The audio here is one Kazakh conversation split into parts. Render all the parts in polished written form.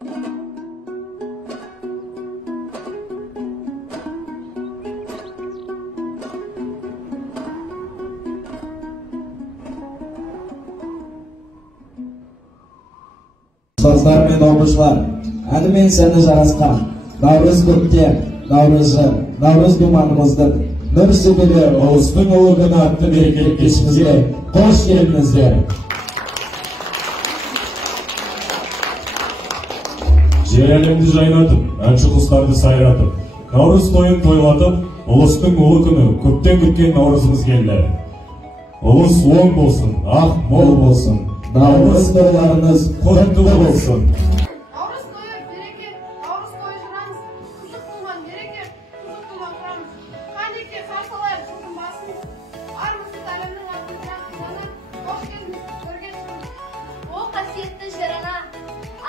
Sazlar men olmuşlar. Hadi men seni жарасқан. Navruz көктем, Navruz dumanımızdır. Nur Sibiri Oğuz'un uğurluğunu attı berекeli kешімізге. Hoş geldinizler. Жер әлемді жайнатып, әнші құстарды сайратып, Наурыз тойын тойлатып, ұлыстың ұлы күні көптен күткен Наурызымыз келді. Ұлыс оң болсын, ақ мол болсын. Navruz toylarınız құтты болсын. Navruz toyu береке, Navruz тойы жырамыз. Қызық туған береке, қызық туған құрамыз. Қанеке сар салайық жылдың басын. Армысыз әлемнің артынан қинана, қош келдіңіз, көргенсіз. О қасиетті жер ана,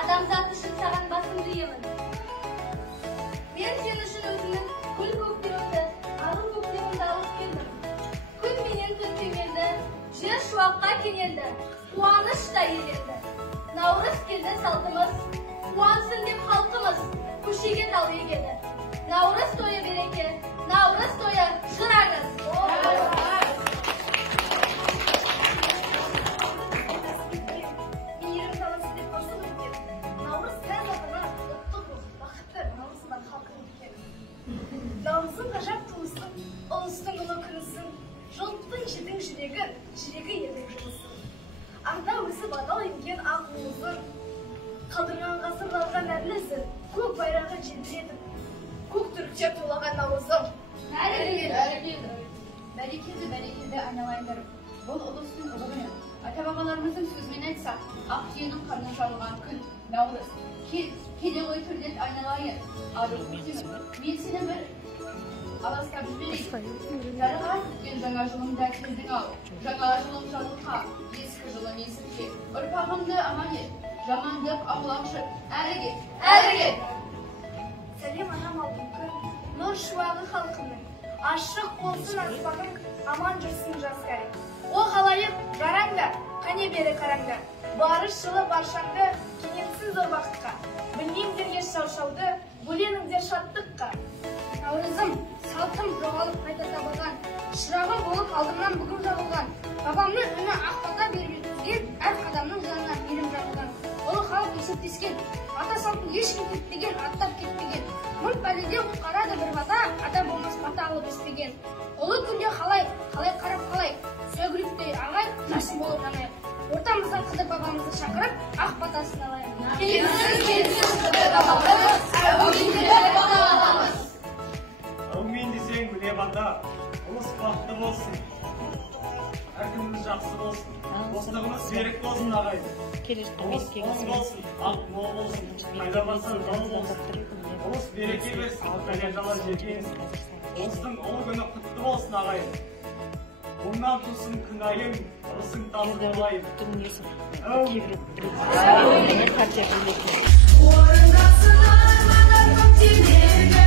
адамзат үшін саған басымды иемін. Мен сен үшін өзімнің гүл көктемімді, ару көктемімді алып келдім. Күн менен түн кемелді, жер шуаққа кенелді, қуаныш та еленді. Наурыз келді салтымыз, қуансын деп халқымыз, көшеге тал егеді. Наурыз тойы береке, Наурыз тойы жыраңыз. Мейірім таласы деп қосылып екен. Наурыз сән атына ұлттық рух, бақытты наурызынан халқын екен. Наурыздың ғажап туысын, ұлыстың ұлы күнісін, жылттың жідің жүрегі елдің жылысын. Аңда өсіп адал емген ақ уызын, қалдырған ғасырларға нәрлісін, көк байрағы желбіретіп, көк түріктер тулаған наурызым. Бәрекелді айналайындарым. Бұл ұлыстың ұлы күні. Ата-бабаларымыздың сөзімен айтсақ, ақ түйенің қарны жарылған күн, Наурыз. Келе ғой төрлет айналайын. Ару көктемін. Мен сені бір аластап жіберейін. Жарыға күткен жаңа жылымда келдің ау. Жаңа жылым жарылқа, ескі жылым есірке. Ұрпағымды аман ет, жамандық аулақшы. Әрі кет. Сәлем анам алтын күн, нұр шуағы халқымның. Ашық болсын аспағың, аман жүрсін жас кәрім. О халайық, жараңда, қане бері қараңда. Барыш жылы баршаңды, кенетсін зор бақытқа. Білмеңдер еш шаушауды, бөленіңдер шаттыққа. Наурызым, салтым жоғалып қайта табылған, шырағым болып алдымнан бүгін жағылған. Бабамның үні ақбата беріп өткізген, әр қадамның жанына мейірім жағылған. Ұлы халық есептескен, ата салтын ешкім кетпеген, аттап кетпеген. Мың пәледен құтқарады бір бата, ата болмас бата алып істеген. Ұлы күнде қалай қарап қалай, сөгіліктей ағай, жасын болып жанайық. Ортамыздан қыдыр бабамызды шақырып, ақ батасын алайық. Келсін қыдыр бабамыз, әугендері бабамыз. Әумен десең міне бата, ұлыс бақытты болсын. Әркіміміз жақсы болсын. Достығымыз берік болсын ағайын. Ұлыс оң болсын, ақ мол болсын. Қайда барсан дау болсын. Ұлыс береке берсін, пәлен жала жерге. Ұлыстың ұлы күні құтты болсын ағайын. Оннан тусын күн айың, ұрысың тазы болайын. Орындасың армандар көктемдегі,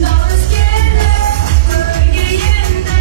наурыз келді, көрге енді.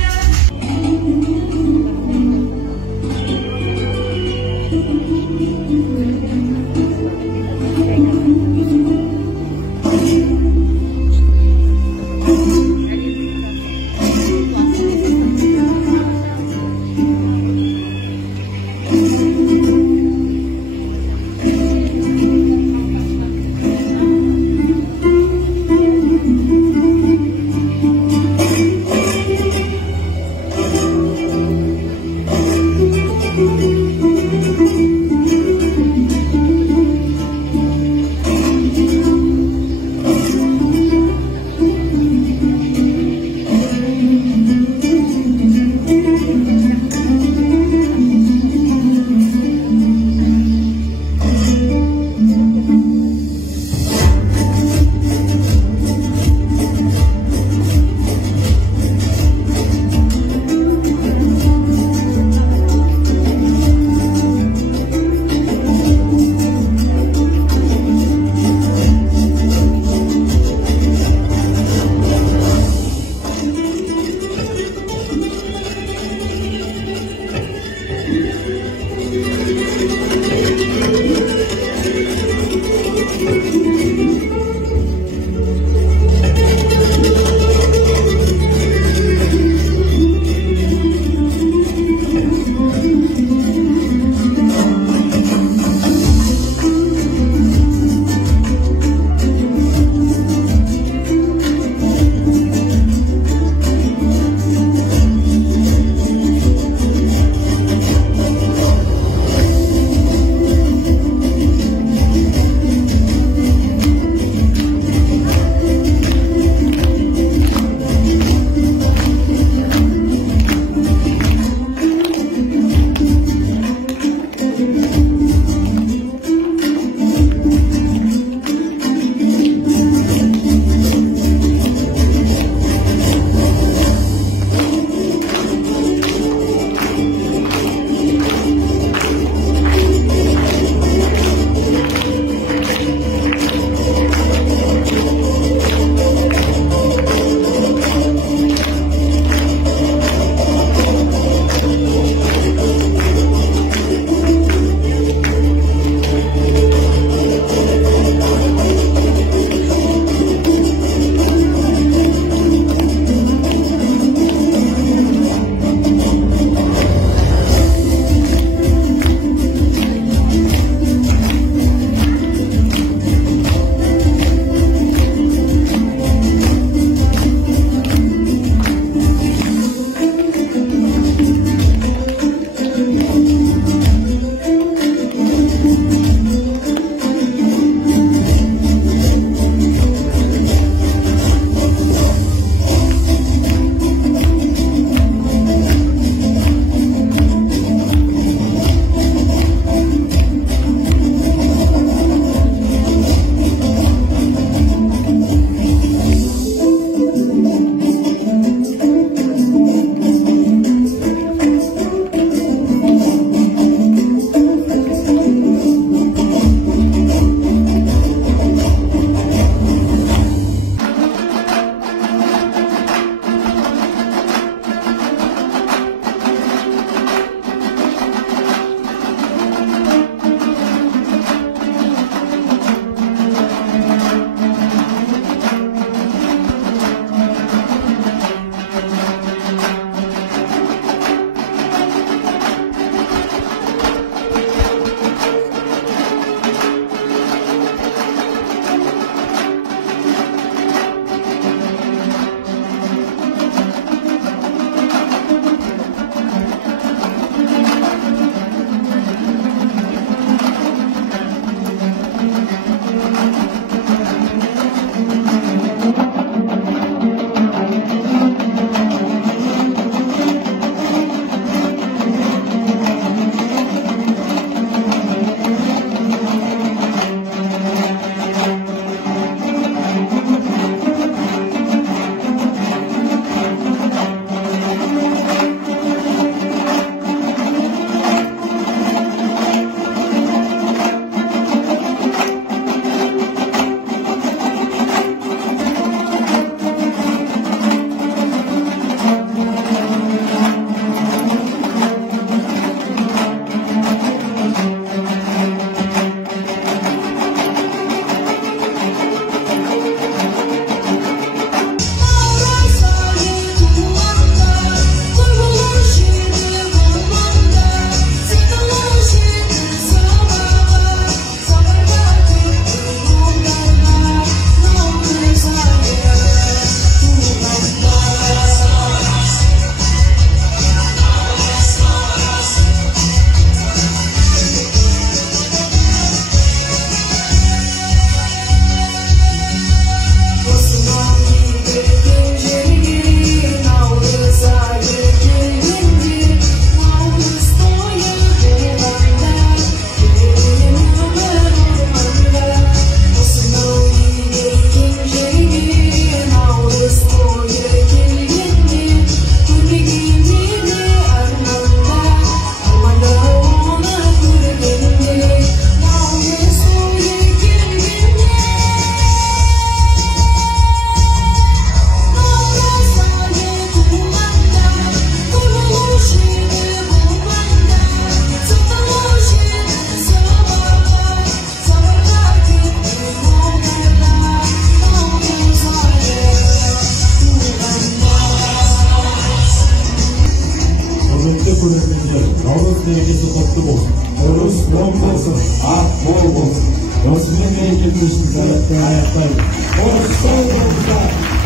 наурыз мерекесі құтты болсын. Наурыз оң болсын, ақ мол болсын. Осымен мереке кешімізді аяқтаймыз. Қош сау болыңыздар.